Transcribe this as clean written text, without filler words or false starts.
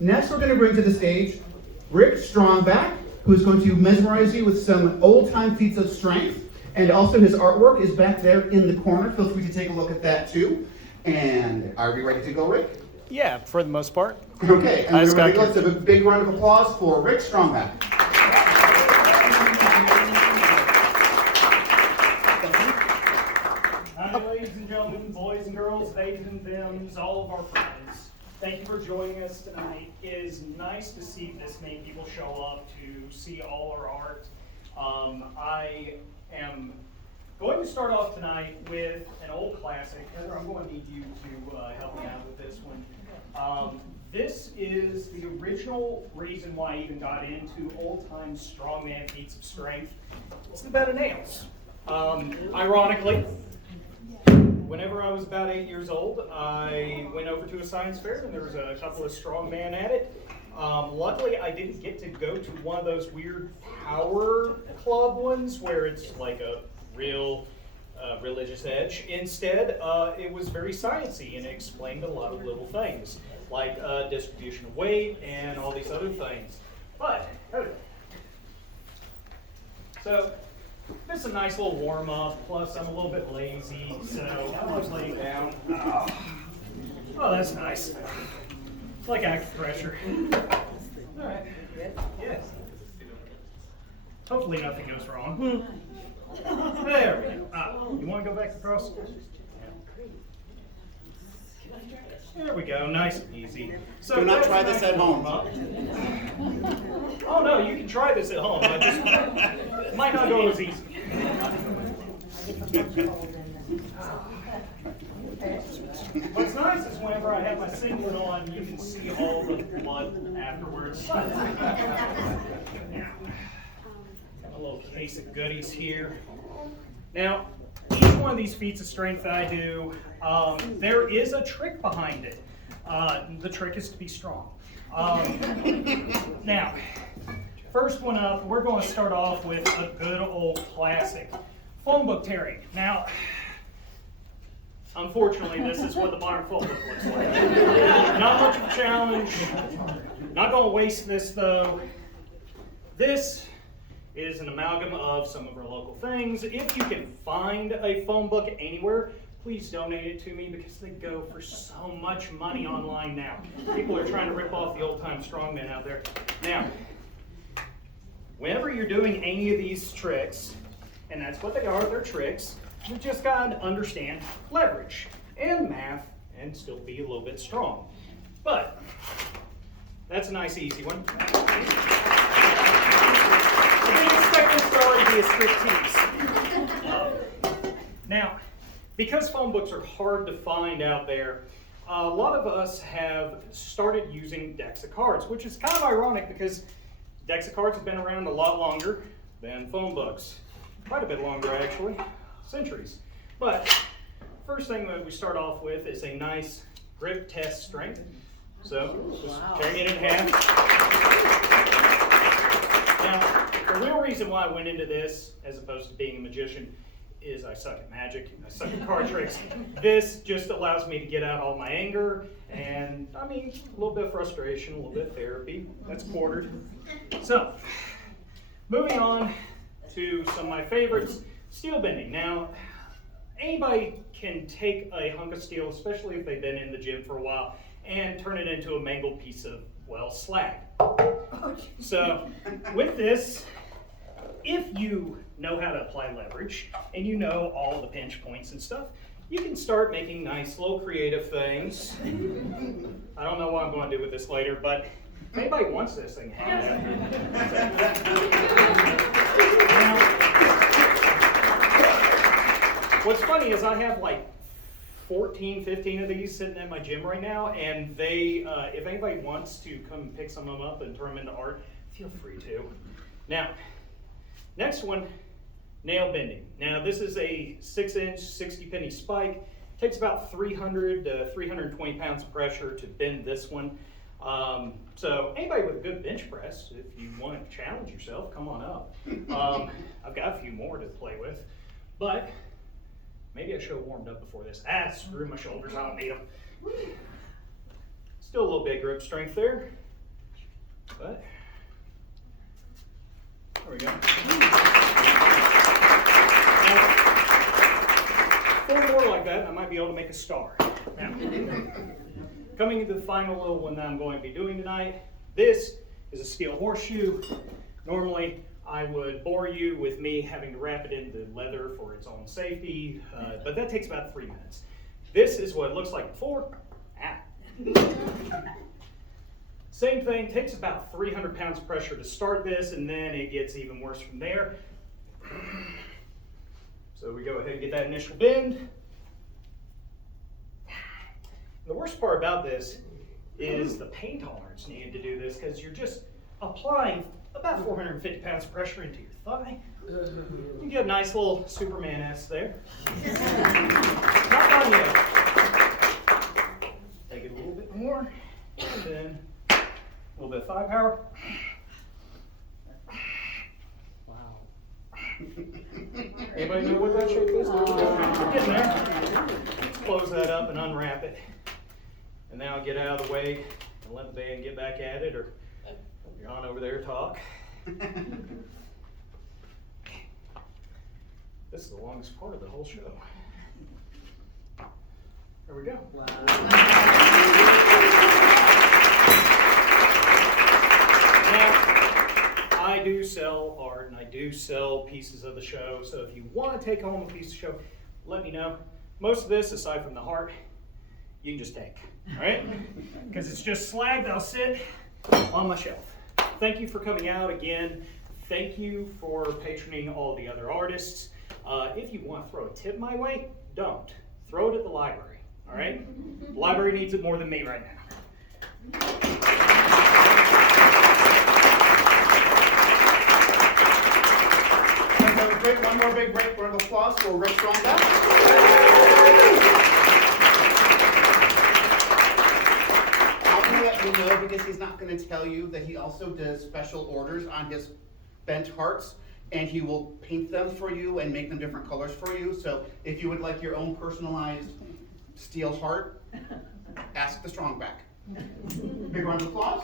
Next, we're going to bring to the stage Rick StrongBack, who is going to mesmerize you with some old-time feats of strength. And also his artwork is back there in the corner. Feel free to take a look at that too. And are we ready to go, Rick? Yeah, for the most part. Okay, and we're ready to go. Let's have a big round of applause for Rick StrongBack. Hi, ladies and gentlemen, boys and girls, babies and femmes, all of our friends. Thank you for joining us tonight. It is nice to see this many people show up to see all our art. I am going to start off tonight with an old classic. Heather, I'm going to need you to help me out with this one. This is the original reason why I even got into old-time strongman feats of strength. It's the bed of nails. Ironically, whenever I was about 8 years old, I went over to a science fair and there was a couple of strongman at it. Luckily, I didn't get to go to one of those weird power club ones where it's like a real religious edge. Instead, it was very sciencey and it explained a lot of little things like distribution of weight and all these other things. But, so this is a nice little warm up, plus I'm a little bit lazy, so I'll just lay down. Oh, that's nice. It's like acupressure. All right. Yes. Hopefully nothing goes wrong. There we go. You want to go back across? There we go. Nice and easy. So do not try this at home. Oh no, you can try this at home. It might not go as easy. What's nice is whenever I have my singlet on, you can see all the blood afterwards. Got a little case of goodies here. Now, each one of these feats of strength that I do, there is a trick behind it. The trick is to be strong. Now, first one up, we're going to start off with a good old classic, phone book tearing. Now, unfortunately, this is what the modern phone book looks like. Not much of a challenge. Not going to waste this though. This is an amalgam of some of our local things. If you can find a phone book anywhere, please donate it to me because they go for so much money online now. People are trying to rip off the old-time strongmen out there. Now, whenever you're doing any of these tricks, and that's what they are, they're tricks, you just got to understand leverage and math and still be a little bit strong. But that's a nice, easy one. I didn't expect this to already be a strict tease. Now, because phone books are hard to find out there, a lot of us have started using decks of cards, which is kind of ironic because decks of cards have been around a lot longer than phone books. Quite a bit longer, actually. Centuries. But first thing that we start off with is a nice grip test strength. So just tearing it in half. Now, the real reason why I went into this, as opposed to being a magician, is I suck at magic, I suck at card tricks. This just allows me to get out all my anger and, I mean, a little bit of frustration, a little bit of therapy. That's quartered. So, moving on to some of my favorites, steel bending. Now, anybody can take a hunk of steel, especially if they've been in the gym for a while, and turn it into a mangled piece of, well, slag. So, with this, if you know how to apply leverage, and you know all the pinch points and stuff, you can start making nice little creative things. I don't know what I'm going to do with this later, but if anybody wants this thing, hand it. What's funny is I have like 14, 15 of these sitting at my gym right now, and they, if anybody wants to come pick some of them up and turn them into art, feel free to. Now, next one, nail bending. Now this is a 6-inch, 60-penny spike. It takes about 300 to 320 pounds of pressure to bend this one. So anybody with a good bench press, if you want to challenge yourself, come on up. I've got a few more to play with, but maybe I should have warmed up before this. Screw my shoulders, I don't need them. Still a little bit of grip strength there. But there we go. Now, 4 more like that, I might be able to make a star. Now, coming into the final little one that I'm going to be doing tonight, this is a steel horseshoe. Normally, I would bore you with me having to wrap it into leather for its own safety, but that takes about 3 minutes. This is what it looks like before. Same thing, takes about 300 pounds of pressure to start this, and then it gets even worse from there. So we go ahead and get that initial bend. The worst part about this is the pain tolerance needed to do this, because you're just applying about 450 pounds of pressure into your thigh. You get a nice little Superman S there. Not done yet. Take it a little bit more, and then a little bit of thigh power. Wow. Anybody know what that shape is? We're getting there. Let's close that up and unwrap it. And now get out of the way and let the band get back at it, or you're on over there talk. This is the longest part of the whole show. There we go. Wow. Now, I do sell art and I do sell pieces of the show, so if you want to take home a piece of the show, let me know. Most of this, aside from the heart, you can just take, all right? Because it's just slag that'll sit on my shelf. Thank you for coming out again. Thank you for patroning all the other artists. If you want to throw a tip my way, don't. Throw it at the library, all right? The library needs it more than me right now. One more big round of applause for Rick StrongBack. I'm going to let you know, because he's not going to tell you, that he also does special orders on his bent hearts, and he will paint them for you and make them different colors for you. So if you would like your own personalized steel heart, ask the StrongBack. Big round of applause.